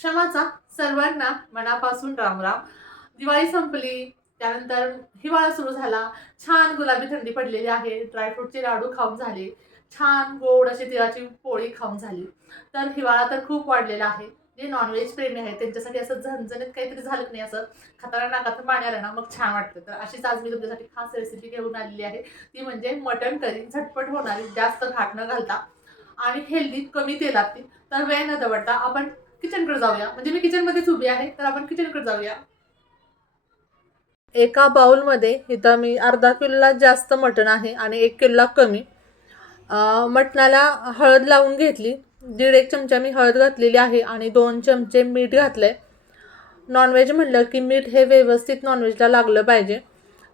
क्षमाचा सर्वांना मनापासून रामराम. दिवाळी संपली त्यानंतर हिवाळा सुरू झाला. छान गुलाबी थंडी पडलेली आहे ड्रायफ्रूटचे लाडू खाऊन झाले. छान गोड अशी तिळाची पोळी खाऊन झाली. तर हिवाळा तर खूप वाढलेला आहे. जे नॉनव्हेज प्रेमी आहेत त्यांच्यासाठी असं झणझणीत काहीतरी झालं नाही असं खाताना नाकात पाणी आलं ना मग छान वाटतं. तर अशीच आज मी तुमच्यासाठी खास रेसिपी घेऊन आलेली आहे. ती म्हणजे मटण करी. झटपट होणारी जास्त घाट न घालता आणि हेल्दी कमी तेलातील तर वेळ न दवडता आपण किचनकडे जाऊया. म्हणजे मी किचनमध्येच उभी आहे तर आपण किचनकडे जाऊया. एका बाउलमध्ये इथं मी अर्धा किलोला जास्त मटण आहे आणि एक किलोला कमी. मटणाला हळद लावून घेतली. दीड एक चमचा मी हळद घातलेली आहे आणि दोन चमचे मीठ घातलं आहे नॉनव्हेज म्हटलं की मीठ हे व्यवस्थित नॉनव्हेजला लागलं पाहिजे.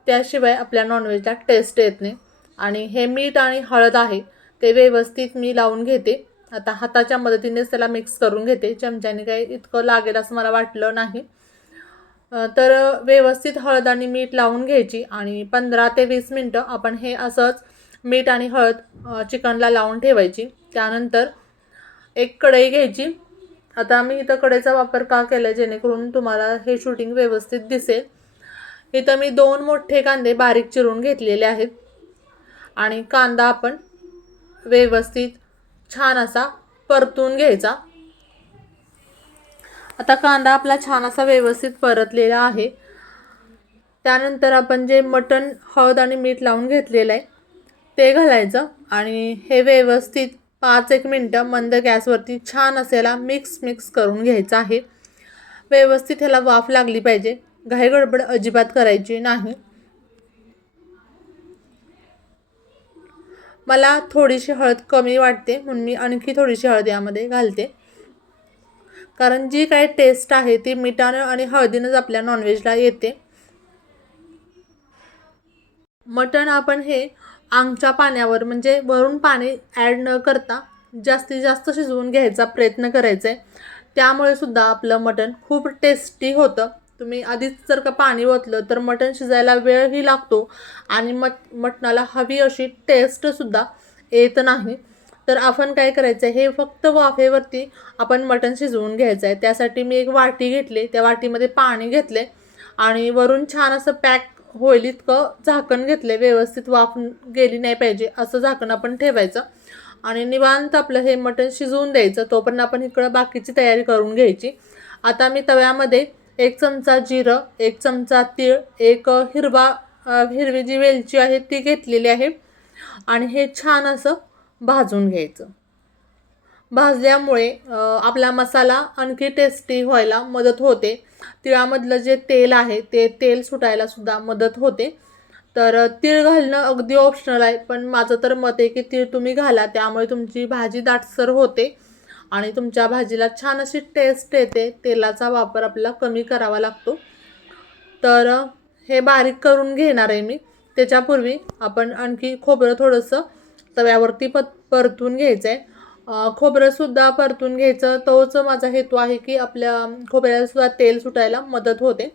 त्याशिवाय आपल्या नॉनव्हेजला टेस्ट येत नाही. आणि हे मीठ आणि हळद आहे ते व्यवस्थित मी लावून घेते. आता हाताच्या मदतीनेच त्याला मिक्स करून घेते. चमच्याने काही इतकं लागेल असं मला वाटलं नाही. तर व्यवस्थित हळद आणि मीठ लावून घ्यायची आणि पंधरा ते वीस मिनटं आपण हे असंच मीठ आणि हळद चिकनला लावून ठेवायची. त्यानंतर एक कढई घ्यायची. आता मी इथं कढईचा वापर का केला जेणेकरून तुम्हाला हे शूटिंग व्यवस्थित दिसेल. इथं मी दोन मोठे कांदे बारीक चिरून घेतलेले आहेत. आणि कांदा आपण व्यवस्थित छान असा परतून घ्यायचा. आता कांदा आपला छान असा व्यवस्थित परतलेला आहे. त्यानंतर आपण जे मटण हळद आणि मीठ लावून घेतलेलं आहे ते घालायचं आणि हे व्यवस्थित पाच एक मिनटं मंद गॅसवरती छान असेला मिक्स मिक्स करून घ्यायचं आहे. व्यवस्थित ह्याला वाफ लागली पाहिजे. घाई गडबड अजिबात करायची नाही. मला थोडीशी हळद कमी वाटते म्हणून मी आणखी थोडीशी हळद यामध्ये घालते. कारण जी काही टेस्ट आहे ती मिठानं आणि हळदीनंच आपल्या नॉनव्हेजला येते. मटण आपण हे आंगच्या पाण्यावर म्हणजे वरून पाणी ॲड न करता जास्तीत जास्त शिजवून घ्यायचा प्रयत्न करायचा आहे त्यामुळे सुद्धा आपलं मटण खूप टेस्टी होतं. तुम्ही आधीच जर का पाणी ओतलं तर मटण शिजायला वेळही लागतो आणि मट मटणाला हवी अशी टेस्टसुद्धा येत नाही. तर आपण काय करायचं आहे हे फक्त वाफेवरती आपण मटण शिजवून घ्यायचं आहे. त्यासाठी मी एक वाटी घेतली. त्या वाटीमध्ये पाणी घेतले आणि वरून छान असं पॅक होईल इतकं झाकण घेतलं. व्यवस्थित वाफ गेली नाही पाहिजे असं झाकण आपण ठेवायचं आणि निवांत आपलं हे मटण शिजवून द्यायचं. तोपर्यंत आपण इकडं बाकीची तयारी करून घ्यायची. आता मी तव्यामध्ये एक चमचा जिरं एक चमचा तीळ एक हिरवा हिरवी जी वेलची आहे ती घेतलेली आहे आणि हे छान असं भाजून घ्यायचं. भाजल्यामुळे आपला मसाला आणखी टेस्टी व्हायला मदत होते. तिळामधलं जे तेल आहे ते तेल सुटायला सुद्धा मदत होते. तर तीळ घालणं अगदी ऑप्शनल आहे पण माझं तर मत आहे की तीळ तुम्ही घाला त्यामुळे तुमची भाजी दाटसर होते. आणि तुमच्या भाजीला छान अशी टेस्ट येते. तेलाचा वापर आपल्याला कमी करावा लागतो. तर हे बारीक करून घेणार आहे मी. त्याच्यापूर्वी आपण आणखी खोबरं थोडंसं तव्यावरती पत परतून घ्यायचं आहे खोबरंसुद्धा परतून घ्यायचं. तोच माझा हेतू आहे की आपल्या खोबऱ्याला सुद्धा तेल सुटायला मदत होते.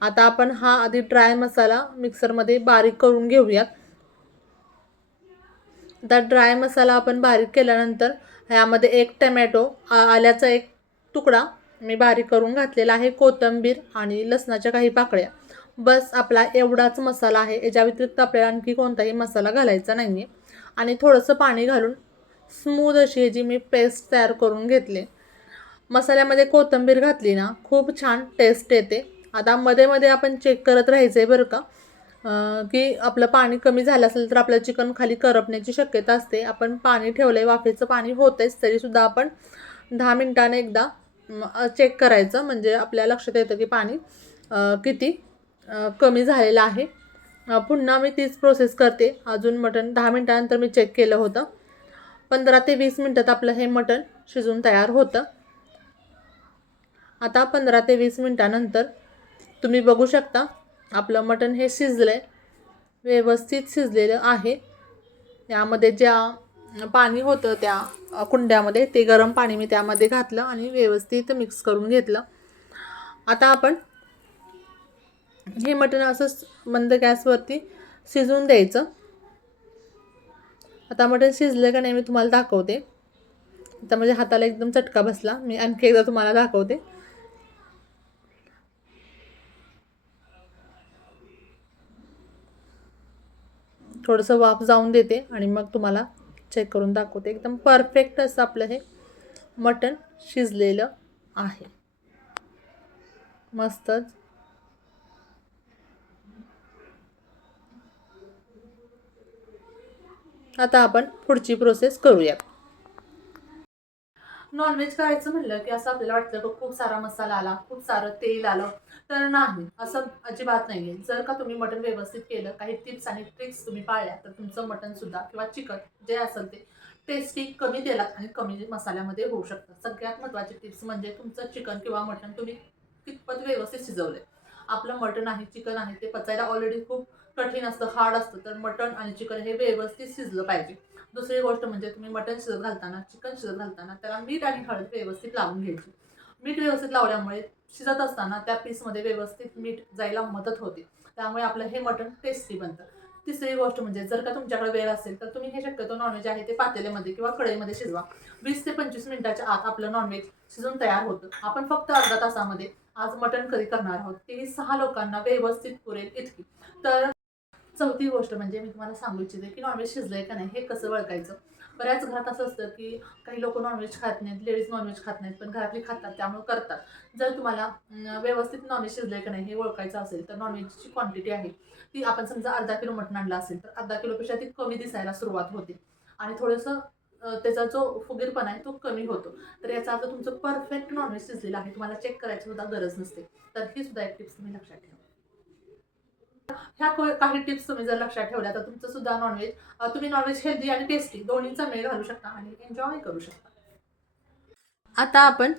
आता आपण हा आधी ड्राय मसाला मिक्सरमध्ये बारीक करून घेऊयात. आता ड्राय मसाला आपण बारीक केल्यानंतर ह्यामध्ये एक टमॅटो आ- आल्याचा एक तुकडा मी बारीक करून घातलेला आहे कोथिंबीर आणि लसणाच्या काही पाकळ्या. बस आपला एवढाच मसाला आहे. याच्या व्यतिरिक्त आपल्याला आणखी कोणताही मसाला घालायचा नाही आहे आणि थोडंसं पाणी घालून स्मूद अशी ह्याची मी पेस्ट तयार करून घेतले. मसाल्यामध्ये कोथिंबीर घातली ना खूप छान टेस्ट येते. आता मध्ये मध्ये आपण चेक करत राहायचं आहे बरं का. की आपलं पाणी कमी झालं असेल तर आपलं चिकन खाली करपण्याची शक्यता असते. आपण पाणी ठेवलं आहे वाफेचं पाणी होतेच तरीसुद्धा आपण दहा मिनटाने एकदा चेक करायचं. म्हणजे आपल्या लक्षात येतं की पाणी किती कमी झालेलं आहे. पुन्हा मी तीच प्रोसेस करते. अजून मटण दहा मिनटानंतर मी चेक केलं होतं. पंधरा ते वीस मिनटात आपलं हे मटण शिजून तयार होतं. आता पंधरा ते वीस मिनटानंतर तुम्ही बघू शकता आपलं मटण हे शिजलं आहे व्यवस्थित शिजलेलं आहे. यामध्ये ज्या पाणी होतं त्या कुंड्यामध्ये ते गरम पाणी मी त्यामध्ये घातलं आणि व्यवस्थित मिक्स करून घेतलं. आता आपण हे मटण असं मंद गॅसवरती शिजवून द्यायचं. आता मटण शिजलं का नाही मी तुम्हाला दाखवते. आता माझ्या हाताला एकदम चटका बसला. मी आणखी एकदा तुम्हाला दाखवते. थोडंसं वाफ जाऊन देते आणि मग तुम्हाला चेक करून दाखवते. एकदम परफेक्ट असं आपलं हे मटण शिजलेलं आहे. मस्तच. आता आपण पुढची प्रोसेस करूयात. नॉनव्हेज करायचं म्हणलं की असं आपल्याला वाटतं बघ खूप सारा मसाला आला खूप सारं तेल आलं तर नाही असं अजिबात नाही आहे जर का तुम्ही मटण व्यवस्थित केलं काही टिप्स आणि ट्रिक्स तुम्ही पाळल्या तर तुमचं मटणसुद्धा किंवा चिकन जे असेल ते टेस्टी कमी तेलात आणि कमी मसाल्यामध्ये होऊ शकतं. सगळ्यात महत्त्वाची टिप्स म्हणजे तुमचं चिकन किंवा मटण तुम्ही कितपत व्यवस्थित शिजवलंय. आपलं मटण आहे चिकन आहे ते पचायला ऑलरेडी खूप कठीण असतं हार्ड असतं तर मटण आणि चिकन हे व्यवस्थित शिजलं पाहिजे. दुसरी गोष्ट म्हणजे तुम्ही मटण शिजत घालताना चिकन शिजत घालताना त्याला मीठ आणि हळद व्यवस्थित लावून घ्यायची. मीठ व्यवस्थित लावल्यामुळे शिजत असताना त्या पीसमध्ये व्यवस्थित मीठ जायला मदत होते. त्यामुळे आपलं हे मटण टेस्टी बनतं. तिसरी गोष्ट म्हणजे जर का तुमच्याकडे वेळ असेल तर तुम्ही हे शक्यतो नॉनव्हेज आहे ते पातेल्यामध्ये किंवा कढईमध्ये शिजवा. वीस ते पंचवीस मिनिटाच्या आत आपलं नॉनव्हेज शिजून तयार होतं. आपण फक्त अर्धा तासामध्ये आज मटण करी करणार आहोत तेही सहा लोकांना व्यवस्थित पुरेल इतकी. तर चौथी गोष्ट म्हणजे मी तुम्हाला सांगू इच्छिते की नॉनव्हेज शिजलंय का नाही हे कसं ओळखायचं? बऱ्याच घरात असं असतं की काही लोक नॉनव्हेज खात नाहीत लेडीज नॉनव्हेज खात नाहीत पण घरातली खातात त्यामुळे करतात. जर तुम्हाला व्यवस्थित नॉनव्हेज शिजलंय का नाही हे ओळखायचं असेल तर नॉनव्हेजची क्वांटिटी आहे. ती आपण समजा अर्धा किलो मटण आणलं असेल तर अर्धा किलोपेक्षा ती कमी दिसायला सुरुवात होते. आणि थोडंसं त्याचा जो फुगीरपणा आहे तो कमी होतो. तर याचा अर्थ तुमचं परफेक्ट नॉनव्हेज शिजलेलं आहे तुम्हाला चेक करायची सुद्धा गरज नसते. तर ही सुद्धा एक टिप्स तुम्ही लक्षात ठेवा. ह्या काही टिप्स तुम्ही जर लक्षात ठेवल्या तर तुमचं सुद्धा नॉनव्हेज तुम्ही नॉनव्हेज हेल्दी आणि टेस्टी दोन्हीचा मेळ घालू शकता आणि एन्जॉय करू शकता. आता आपण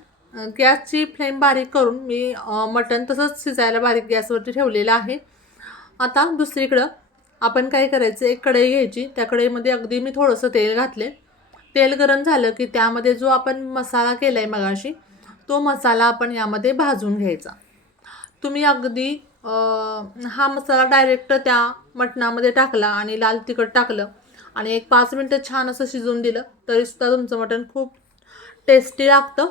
गॅसची फ्लेम बारीक करून मी मटण तसंच शिजायला बारीक गॅसवरती ठेवलेलं आहे. आता दुसरीकडं आपण काय करायचं एक कढई घ्यायची. त्या कढईमध्ये अगदी मी थोडंसं तेल घातले तेल गरम झालं की त्यामध्ये जो आपण मसाला केला आहे मगाशी तो मसाला आपण यामध्ये भाजून घ्यायचा. तुम्ही अगदी हा मसाला डायरेक्ट त्या मटणामध्ये टाकला आणि लाल तिखट टाकलं. आणि एक पाच मिनटं छान असं शिजवून दिलं तरीसुद्धा तुमचं मटण खूप टेस्टी लागतं.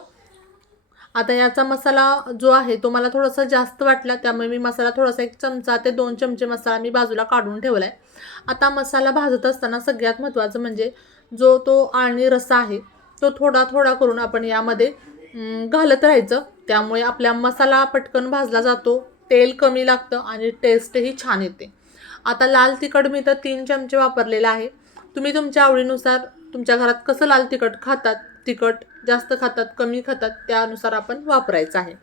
आता याचा मसाला जो आहे तो मला थोडासा जास्त वाटला त्यामुळे मी मसाला थोडासा एक चमचा ते दोन चमचे मसाला मी बाजूला काढून ठेवला आहे आता मसाला भाजत असताना सगळ्यात महत्त्वाचं म्हणजे जो तो आळणी रस्सा आहे तो थोडा थोडा करून आपण यामध्ये घालत राहायचं. त्यामुळे आपला मसाला पटकन भाजला जातो. तेल कमी लागतं आणि टेस्टही छान येते. आता लाल तिखट मी तर तीन चमचे वापरलेलं आहे. तुम्ही तुमच्या आवडीनुसार तुमच्या घरात कसं लाल तिखट खातात तिखट जास्त खातात कमी खातात त्यानुसार आपण वापरायचं आहे.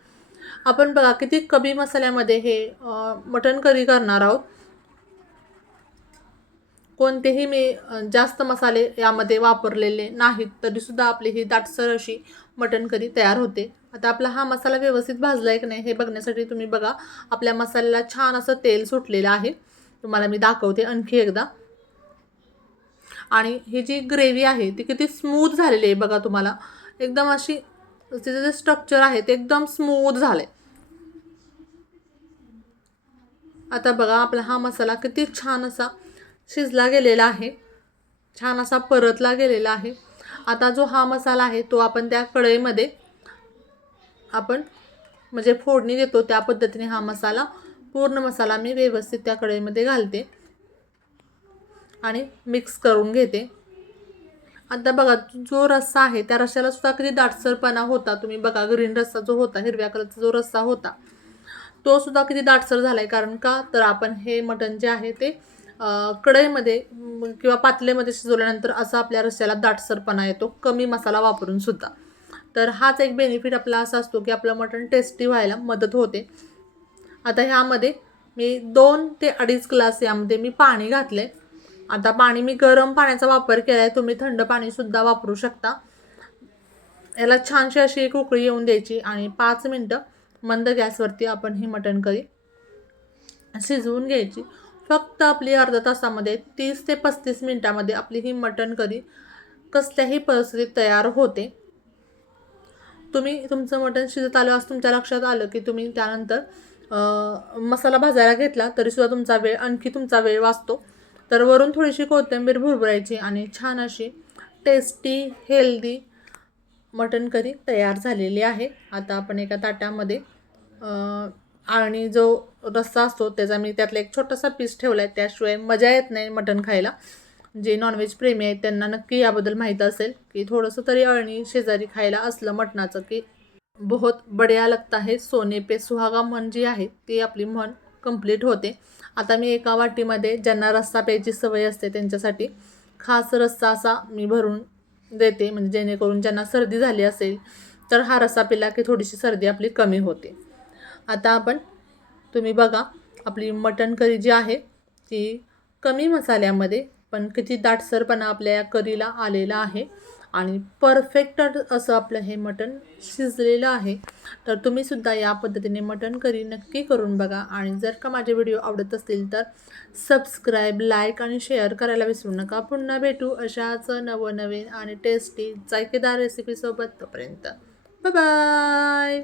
आपण बघा किती कमी मसाल्यामध्ये हे मटण करी करणार आहोत. कोणतेही मी जास्त मसाले यामध्ये वापरलेले नाहीत तरीसुद्धा आपली ही दाटसर अशी मटण करी तयार होते. आता आपला हा मसाला व्यवस्थित भाजला आहे की नाही हे बघण्यासाठी तुम्ही बघा आपल्या मसाल्याला छान असं तेल सुटलेलं आहे. तुम्हाला मी दाखवते आणखी एकदा. आणि ही जी ग्रेव्ही आहे ती किती स्मूथ झालेली आहे बघा तुम्हाला. एकदम अशी तिचं जे स्ट्रक्चर आहे ते एकदम स्मूथ झालं आहे आता बघा आपला हा मसाला किती छान असा शिजला गेलेला आहे. छान असा परतला गेलेला आहे. आता जो हा मसाला आहे तो आपण त्या कढईमध्ये आपण म्हणजे फोडणी देतो त्या पद्धतीने हा मसाला पूर्ण मसाला मी व्यवस्थित त्या कढईमध्ये घालते आणि मिक्स करून घेते. आता बघा जो रस्सा आहे त्या रस्स्याला सुद्धा किती दाटसरपणा होता. तुम्ही बघा ग्रीन रस्सा जो होता हिरव्या कलरचा जो रस्सा होता तो सुद्धा किती दाटसर झाला आहे कारण का? तर आपण हे मटण जे आहे ते कढईमध्ये किंवा पातलेमध्ये शिजवल्यानंतर असा आपल्या रस्स्याला दाटसरपणा येतो कमी मसाला वापरून सुद्धा. तर हाच एक बेनिफिट आपला असा असतो की आपलं मटण टेस्टी व्हायला मदत होते. आता ह्यामध्ये मी दोन ते अडीच ग्लास यामध्ये मी पाणी घातले आता पाणी मी गरम पाण्याचा वापर केला आहे तुम्ही थंड पाणीसुद्धा वापरू शकता. याला छानशी अशी एक उकळी येऊन द्यायची आणि पाच मिनटं मंद गॅसवरती आपण ही मटण करी शिजवून घ्यायची. फक्त आपली अर्धा तासामध्ये तीस ते पस्तीस मिनटामध्ये आपली ही मटण करी कसल्याही परिस्थितीत तयार होते. तुम्ही तुमचं मटण शिजत आलं असं तुमच्या लक्षात आलं की तुम्ही त्यानंतर मसाला भाजायला घेतला तरीसुद्धा तुमचा वेळ आणखी तुमचा वेळ वाचतो. तर वरून थोडीशी कोथिंबीर भुरभुरायची आणि छान अशी टेस्टी हेल्दी मटण करी तयार झालेली आहे. आता आपण एका ताटामध्ये आणि जो रस्सा असतो त्याचा मी त्यातला एक छोटासा पीस ठेवला आहे त्याशिवाय मजा येत नाही मटण खायला. जे नॉनव्हेज प्रेमी आहेत त्यांना नक्की याबद्दल माहीत असेल की थोडंसं तरी अळणी शेजारी खायला असलं मटणाचं की बहुत बढिया लगता है सोने पे सुहागा मन जी आहे ती आपली मन कंप्लीट होते. आता मी एका वाटीमध्ये ज्यांना रस्सा प्यायची सवय असते त्यांच्यासाठी खास रस्सा असा मी भरून देते. म्हणजे जेणेकरून ज्यांना सर्दी झाली असेल तर हा रस्सा पिला की थोडीशी सर्दी आपली कमी होते. आता आपण तुम्ही बघा आपली मटण करी जी आहे ती कमी मसाल्यामध्ये पण किती दाटसरपणा आपल्या या करीला आलेला आहे. आणि परफेक्ट असं आपलं हे मटण शिजलेलं आहे. तर तुम्हीसुद्धा या पद्धतीने मटण करी नक्की करून बघा. आणि जर का माझे व्हिडिओ आवडत असतील तर सबस्क्राईब लाईक आणि शेअर करायला विसरू नका. पुन्हा भेटू अशाच नवनवीन आणि टेस्टी जायकेदार रेसिपीसोबत तोपर्यंत. बाय!